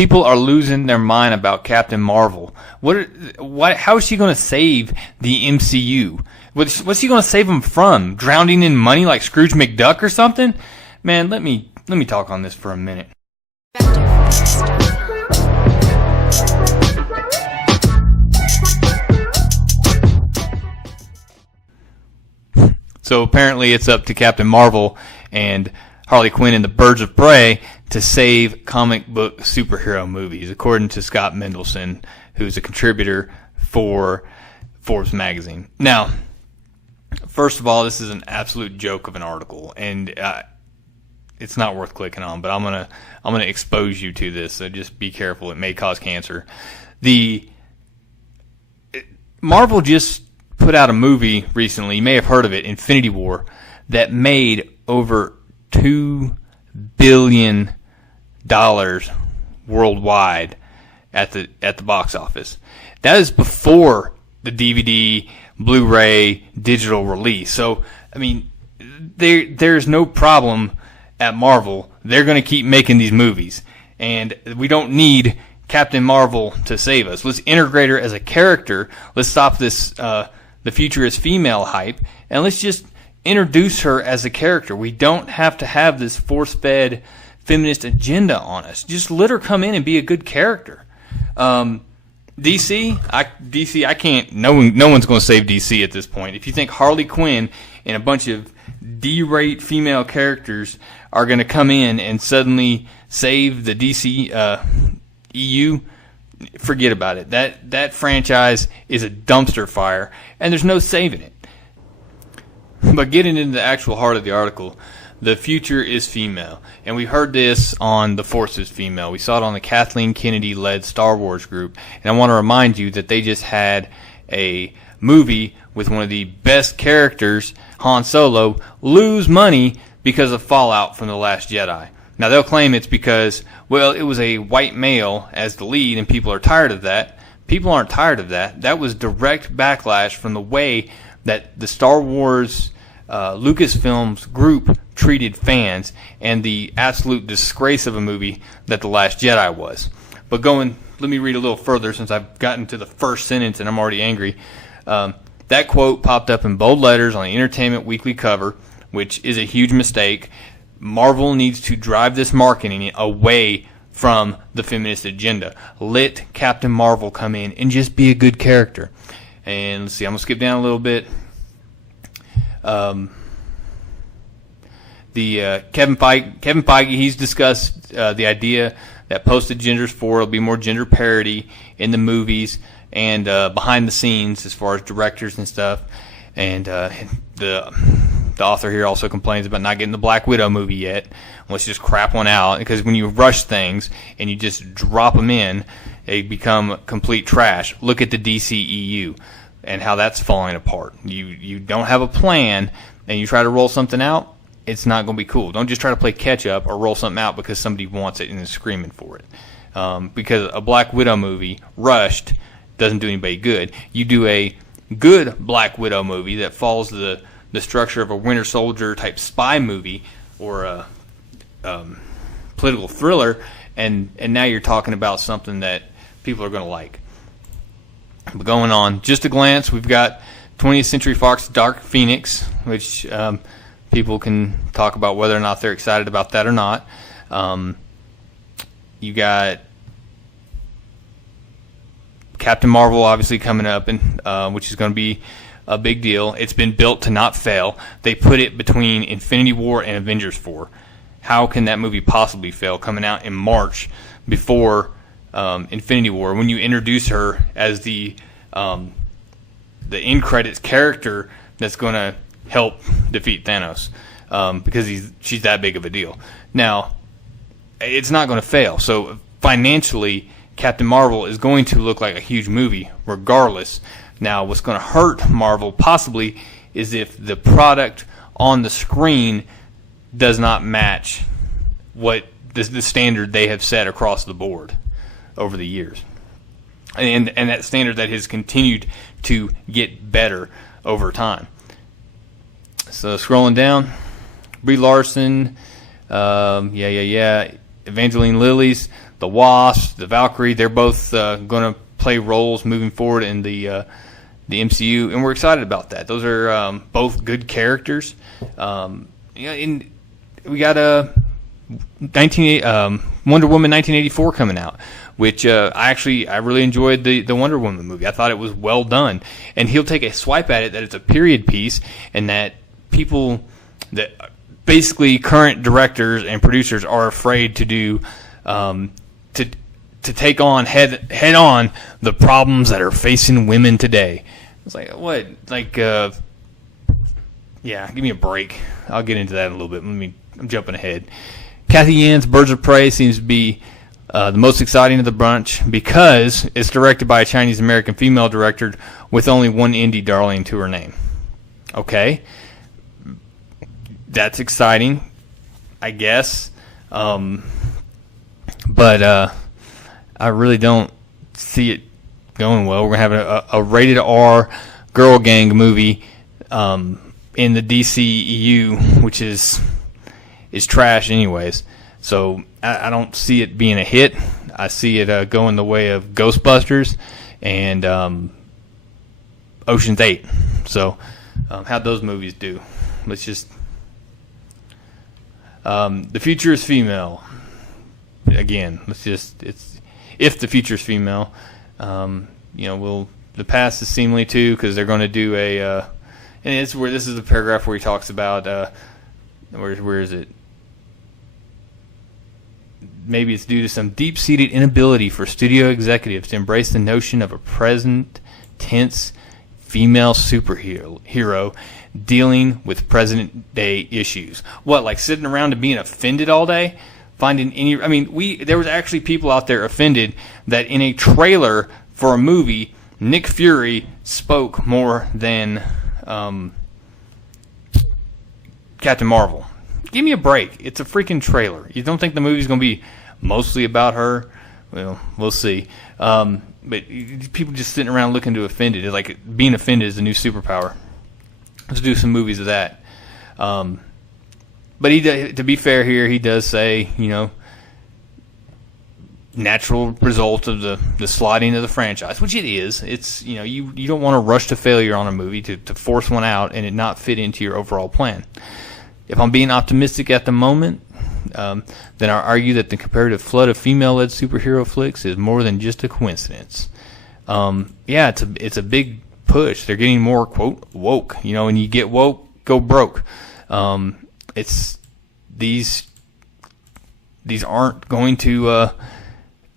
people are losing their mind about Captain Marvel. How is she going to save the MCU? What's she going to save them from? Drowning in money like Scrooge McDuck or something? Man, let me talk on this for a minute. So apparently it's up to Captain Marvel and Harley Quinn and the Birds of Prey to save comic book superhero movies, according to Scott Mendelson, who's a contributor for Forbes magazine. Now, first of all, this is an absolute joke of an article, and it's not worth clicking on. But I'm gonna expose you to this, so just be careful. It may cause cancer. Marvel just put out a movie recently. You may have heard of it, Infinity War, that made over $2 billion worldwide at the box office. That is before the DVD, Blu-ray, digital release. So, I mean, there's no problem at Marvel. They're going to keep making these movies, and we don't need Captain Marvel to save us. Let's integrate her as a character. Let's stop this the future is female hype, and let's just introduce her as a character. We don't have to have this force-fed feminist agenda on us. Just let her come in and be a good character. DC, I can't. No one's going to save DC at this point. If you think Harley Quinn and a bunch of D-rate female characters are going to come in and suddenly save the DC EU, forget about it. That franchise is a dumpster fire, and there's no saving it. But getting into the actual heart of the article, the future is female. And we heard this on The Force is Female. We saw it on the Kathleen Kennedy-led Star Wars group. And I want to remind you that they just had a movie with one of the best characters, Han Solo, lose money because of fallout from The Last Jedi. Now, they'll claim it's because, well, it was a white male as the lead and people are tired of that. People aren't tired of that. That was direct backlash from the way that the Star Wars Lucasfilms group treated fans and the absolute disgrace of a movie that The Last Jedi was. But let me read a little further since I've gotten to the first sentence and I'm already angry. That quote popped up in bold letters on the Entertainment Weekly cover, which is a huge mistake. Marvel needs to drive this marketing away from the feminist agenda. Let Captain Marvel come in and just be a good character. And let's see, I'm going to skip down a little bit. Kevin Feige, he's discussed the idea that Posted Genders 4 will be more gender parity in the movies and behind the scenes as far as directors and stuff. And the author here also complains about not getting the Black Widow movie yet. Let's just crap one out, because when you rush things and you just drop them in, they become complete trash. Look at the DCEU and how that's falling apart. You don't have a plan and you try to roll something out, it's not going to be cool. Don't just try to play catch up or roll something out because somebody wants it and is screaming for it. Because a Black Widow movie rushed doesn't do anybody good. You do a good Black Widow movie that follows the structure of a Winter Soldier type spy movie or a political thriller, and now you're talking about something that people are going to like. But going on, just a glance, we've got 20th Century Fox Dark Phoenix, which people can talk about whether or not they're excited about that or not. You got Captain Marvel obviously coming up, and which is going to be a big deal. It's been built to not fail. They put it between Infinity War and Avengers 4. How can that movie possibly fail, coming out in March before Infinity War, when you introduce her as the end credits character that's going to help defeat Thanos, because she's that big of a deal. Now, it's not going to fail. So financially, Captain Marvel is going to look like a huge movie regardless. Now, what's going to hurt Marvel possibly is if the product on the screen does not match what the standard they have set across the board over the years. And that standard that has continued to get better over time. So scrolling down, Brie Larson, Evangeline Lilly's the Wasp, the Valkyrie, they're both going to play roles moving forward in the MCU, and we're excited about that. Those are both good characters. We got Wonder Woman 1984 coming out, which I really enjoyed the Wonder Woman movie. I thought it was well done, and he'll take a swipe at it that it's a period piece, and that people that basically current directors and producers are afraid to do to take on head on the problems that are facing women today. It's like, what? Like, yeah, give me a break. I'll get into that in a little bit. I'm jumping ahead. Kathy Yan's Birds of Prey seems to be the most exciting of the bunch because it's directed by a Chinese-American female director with only one indie darling to her name. Okay. That's exciting, I guess. But I really don't see it going well. We're going to have a rated R girl gang movie in the DCEU, which is trash anyways. So I don't see it being a hit. I see it going the way of Ghostbusters and Ocean's 8. So how'd those movies do? Let's just... the future is female. Again, if the future is female, the past is seemingly too, because they're going to do and it's where this is a paragraph where he talks about where is it? Maybe it's due to some deep-seated inability for studio executives to embrace the notion of a present tense female superhero dealing with present day issues. What, like sitting around and being offended all day? There was actually people out there offended that in a trailer for a movie, Nick Fury spoke more than Captain Marvel. Give me a break. It's a freaking trailer. You don't think the movie's going to be mostly about her? Well, we'll see. But people just sitting around looking to offended. It's like being offended is the new superpower. Let's do some movies of that. But to be fair here, he does say, natural result of the sliding of the franchise, which it is. It's, you don't want to rush to failure on a movie to force one out and it not fit into your overall plan. If I'm being optimistic at the moment, then I argue that the comparative flood of female-led superhero flicks is more than just a coincidence. Yeah, it's a big push. They're getting more, quote, woke. When you get woke, go broke. It's these aren't going to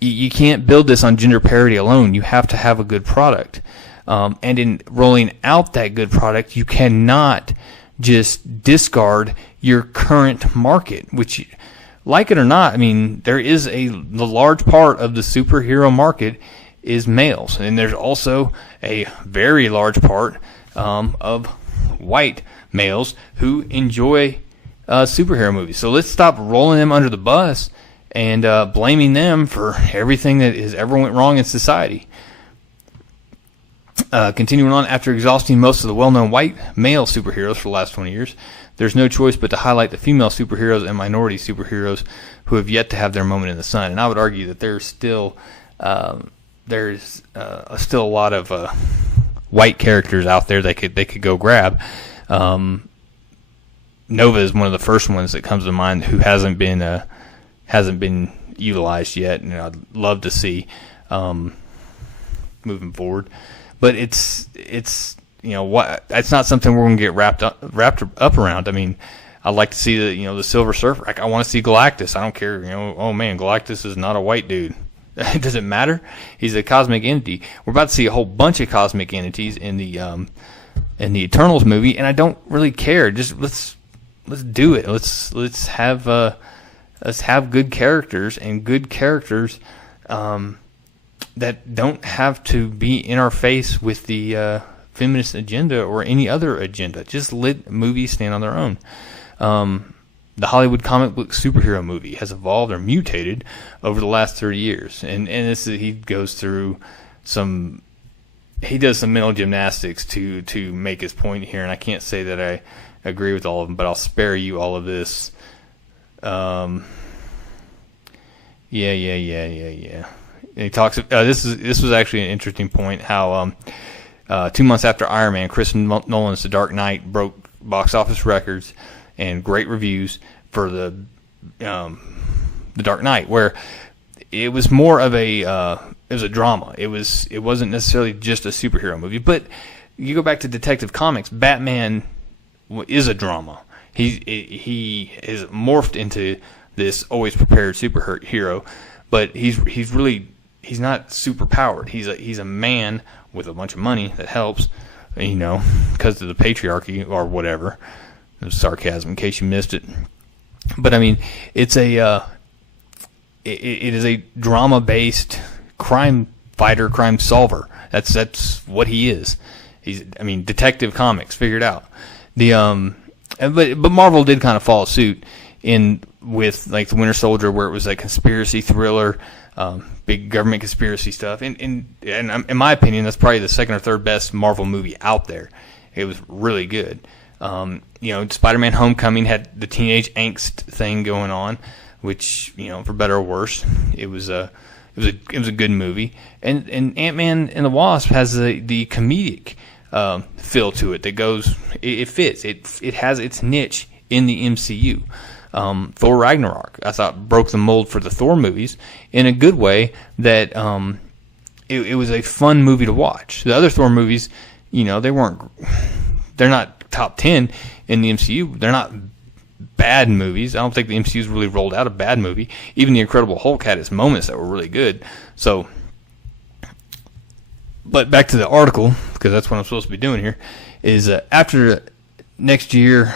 you can't build this on gender parity alone. You have to have a good product, and in rolling out that good product, you cannot just discard your current market, which, like it or not, there is the large part of the superhero market is males, and there's also a very large part of white males who enjoy superhero movies. So let's stop rolling them under the bus and blaming them for everything that has ever went wrong in society. Continuing on, after exhausting most of the well-known white male superheroes for the last 20 years, there's no choice but to highlight the female superheroes and minority superheroes who have yet to have their moment in the sun. And I would argue that there's still a lot of white characters out there they could go grab. Nova is one of the first ones that comes to mind who hasn't been utilized yet, and I'd love to see moving forward. But it's it's not something we're going to get wrapped up around. I'd like to see the Silver Surfer. I want to see Galactus. I don't care. Oh man, Galactus is not a white dude. Does it matter? He's a cosmic entity. We're about to see a whole bunch of cosmic entities in the Eternals movie, and I don't really care. Just let's do it. Let's have good characters, and good characters that don't have to be in our face with the feminist agenda or any other agenda. Just let movies stand on their own. The Hollywood comic book superhero movie has evolved or mutated over the last 30 years. And he goes through he does some mental gymnastics to make his point here, and I can't say that I agree with all of them, but I'll spare you all of this. Yeah. And he talks. This was actually an interesting point. How 2 months after Iron Man, Chris Nolan's The Dark Knight broke box office records and great reviews for the Dark Knight, where it was more of a it was a drama. It wasn't necessarily just a superhero movie. But you go back to Detective Comics, Batman is a drama. He is morphed into this always prepared superhero, but he's not super powered. He's a man with a bunch of money that helps, because of the patriarchy or whatever. There's sarcasm in case you missed it. But I mean, it is a drama-based crime fighter, crime solver. That's what he is. Detective Comics figured out. But Marvel did kind of follow suit with like the Winter Soldier, where it was a conspiracy thriller, big government conspiracy stuff. And in my opinion, that's probably the second or third best Marvel movie out there. It was really good. Spider-Man: Homecoming had the teenage angst thing going on, which, for better or worse, it was a good movie. And Ant-Man and the Wasp has the comedic feel to it that goes. It fits. It has its niche in the MCU. Thor Ragnarok, I thought, broke the mold for the Thor movies in a good way. That it was a fun movie to watch. The other Thor movies, they're not top 10 in the MCU. They're not bad movies. I don't think the MCU's really rolled out a bad movie. Even the Incredible Hulk had its moments that were really good. So, but back to the article, because that's what I'm supposed to be doing here, is after next year.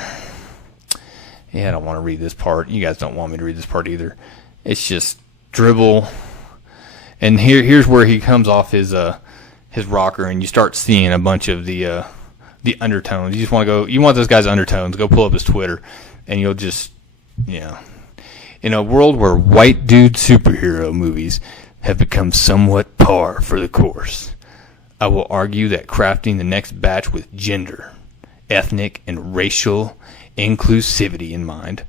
Yeah, I don't want to read this part. You guys don't want me to read this part either. It's just dribble. And here's where he comes off his rocker, and you start seeing a bunch of the undertones. You just want those guys' undertones. Go pull up his Twitter, and you'll just, in a world where white dude superhero movies have become somewhat par for the course, I will argue that crafting the next batch with gender, ethnic, and racial inclusivity in mind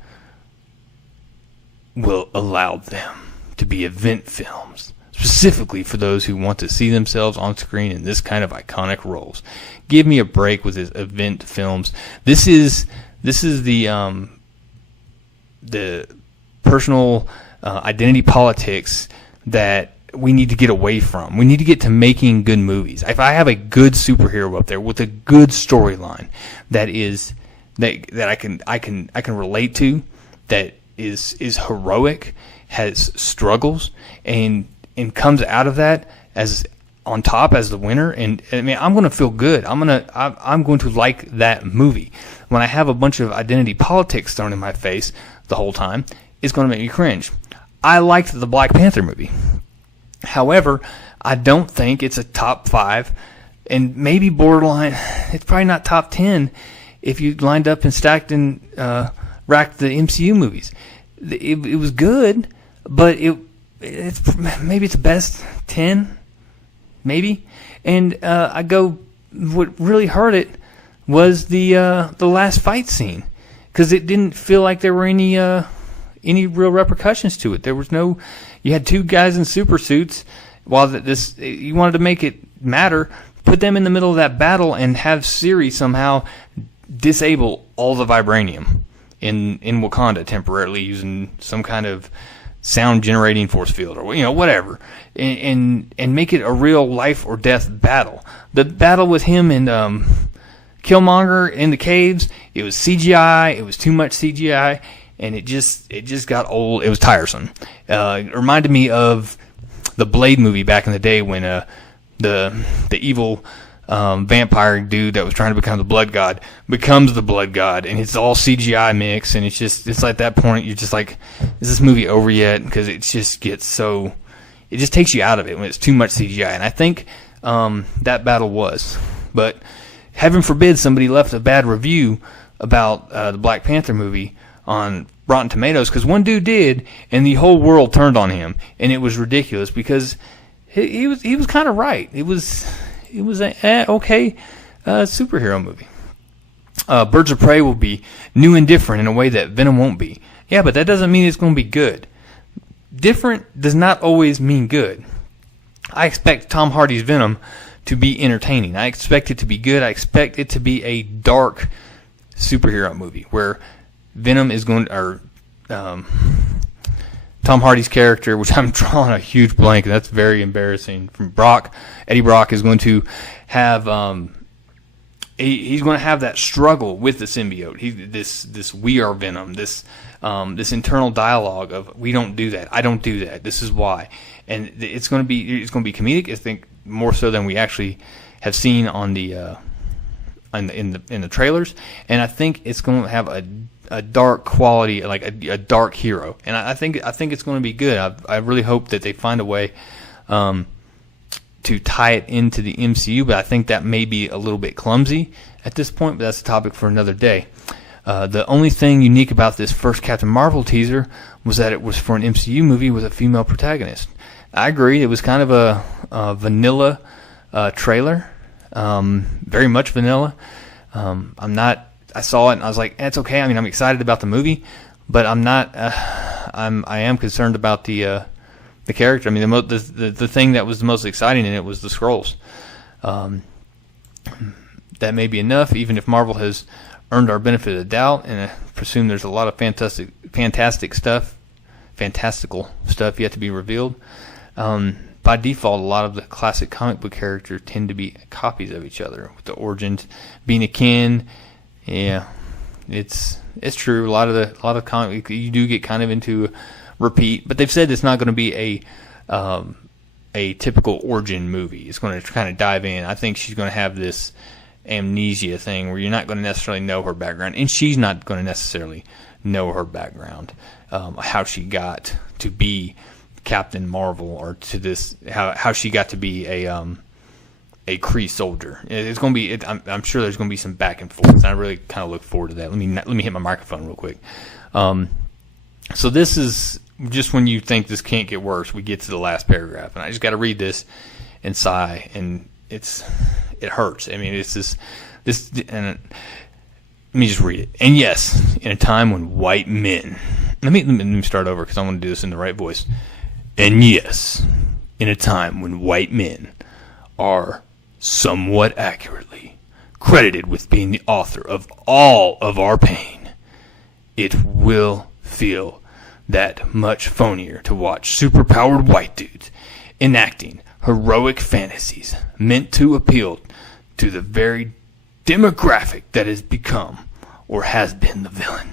will allow them to be event films, specifically for those who want to see themselves on screen in this kind of iconic roles. Give me a break with his event films. This is the personal identity politics that we need to get away from. We need to get to making good movies. If I have a good superhero up there with a good storyline that I can relate to, that is heroic, has struggles, and comes out of that as on top as the winner, and I'm going to feel good. I'm going to like that movie. When I have a bunch of identity politics thrown in my face the whole time, it's going to make me cringe. I liked the Black Panther movie. However, I don't think it's a top 5, and maybe borderline. It's probably not top 10 if you lined up and stacked and racked the MCU movies. It was good, but it's maybe it's best 10, maybe. And what really hurt it was the last fight scene, because it didn't feel like there were any real repercussions to it. There was no. You had two guys in super suits. While you wanted to make it matter, put them in the middle of that battle and have Siri somehow disable all the vibranium in Wakanda temporarily using some kind of sound generating force field or whatever, and make it a real life or death battle. The battle with him and Killmonger in the caves, it was CGI. It was too much CGI, and it just got old. It was tiresome. It reminded me of the Blade movie back in the day when the evil vampire dude that was trying to become the Blood God becomes the Blood God, and it's all CGI mix, and it's like that point you're just like, is this movie over yet? Because it just gets so, it just takes you out of it when it's too much CGI, and I think that battle was. But heaven forbid somebody left a bad review about the Black Panther movie on Rotten Tomatoes, because one dude did, and the whole world turned on him, and it was ridiculous because he was kind of right. It was an okay superhero movie. Birds of Prey will be new and different in a way that Venom won't be. Yeah, but that doesn't mean it's going to be good. different does not always mean good. I expect Tom Hardy's Venom to be entertaining. I expect it to be good. I expect it to be a dark superhero movie where Venom is going, or Tom Hardy's character, which I'm drawing a huge blank, and that's very embarrassing. From Eddie Brock is going to have he's going to have that struggle with the symbiote. This we are Venom. This internal dialogue of we don't do that. I don't do that. This is why. And it's going to be comedic. I think more so than we actually have seen on the in the trailers. And I think it's going to have a dark quality, like a dark hero. And I think it's going to be good. I really hope that they find a way to tie it into the MCU, but I think that may be a little bit clumsy at this point, but that's a topic for another day. The only thing unique about this first Captain Marvel teaser was that it was for an MCU movie with a female protagonist. I agree, it was kind of a vanilla trailer, very much vanilla. I saw it and I was like, it's okay. I mean, I'm excited about the movie, but I'm not. I am concerned about the character. I mean, the thing that was the most exciting in it was the Skrulls. That may be enough, even if Marvel has earned our benefit of the doubt, and I presume there's a lot of fantastical stuff yet to be revealed. By default, a lot of the classic comic book characters tend to be copies of each other, with the origins being akin. Yeah, it's true. A lot of comic, you do get kind of into repeat, but they've said it's not going to be a typical origin movie. It's going to kind of dive in. I think she's going to have this amnesia thing where you're not going to necessarily know her background, and she's not going to necessarily know her background, how she got to be Captain Marvel, or to this, how she got to be a Kree soldier. It's going to be. I'm sure there's going to be some back and forth. And I really kind of look forward to that. Let me hit my microphone real quick. So this is just when you think this can't get worse, we get to the last paragraph, and I just got to read this and sigh, and it hurts. I mean, it's this, and let me just read it. And yes, in a time when white men, let me start over because I want to do this in the right voice. And yes, in a time when white men are somewhat accurately credited with being the author of all of our pain, it will feel that much phonier to watch superpowered white dudes enacting heroic fantasies meant to appeal to the very demographic that has become or has been the villain.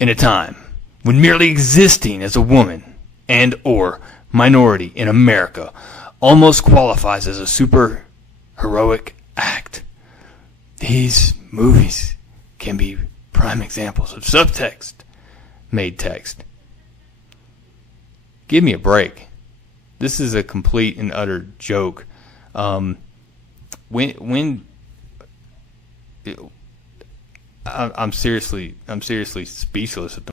In a time when merely existing as a woman and or minority in America almost qualifies as a super heroic act, these movies can be prime examples of subtext made text. Give me a break. This is a complete and utter joke. I'm seriously speechless at the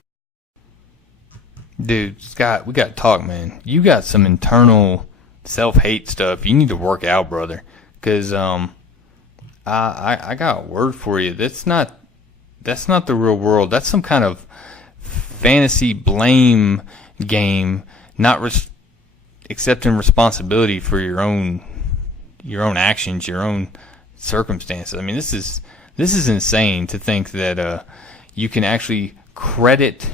dude. Scott, we got to talk, man. You got some internal self-hate stuff you need to work out, brother. Because I got a word for you. That's not the real world. That's some kind of fantasy blame game, not accepting responsibility for your own actions, your own circumstances. I mean, this is insane to think that you can actually credit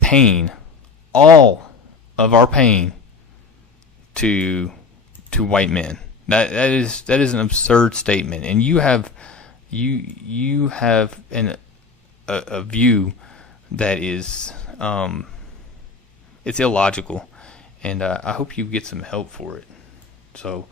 pain, all of our pain, to white men. That is an absurd statement, and you have a view that is it's illogical, and I hope you get some help for it. So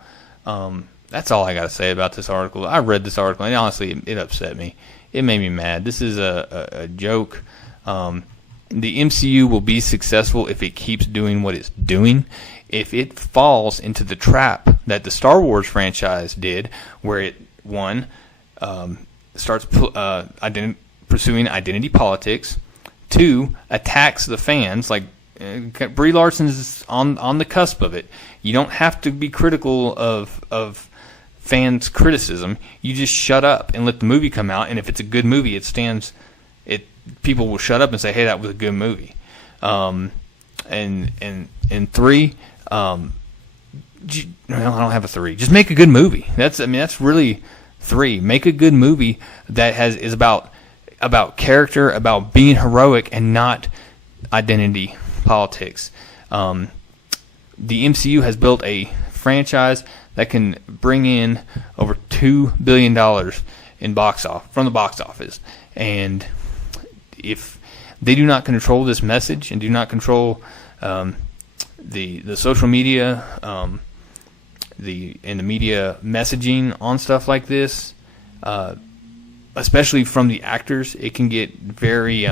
that's all I got to say about this article. I read this article, and honestly, it upset me. It made me mad. This is a joke. The MCU will be successful if it keeps doing what it's doing. If it falls into the trap that the Star Wars franchise did, where it, one, starts pursuing identity politics, two, attacks the fans, like Brie Larson's on the cusp of it. You don't have to be critical of fans' criticism. You just shut up and let the movie come out, and if it's a good movie, people will shut up and say, hey, that was a good movie. and 3. I don't have a 3. Just make a good movie. That's really 3. Make a good movie that is about character, about being heroic, and not identity politics. The MCU has built a franchise that can bring in over $2 billion from the box office, and if they do not control this message and do not control the social media, the media messaging on stuff like this, especially from the actors, it can get very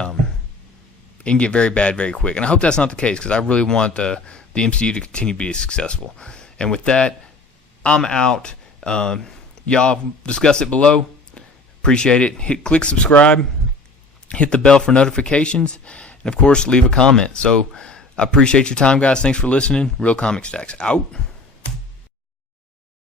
bad very quick. And I hope that's not the case, because I really want the MCU to continue to be successful. And with that, I'm out. Y'all discuss it below. Appreciate it. Click subscribe. Hit the bell for notifications. And, of course, leave a comment. So I appreciate your time, guys. Thanks for listening. Real Comic Stacks out.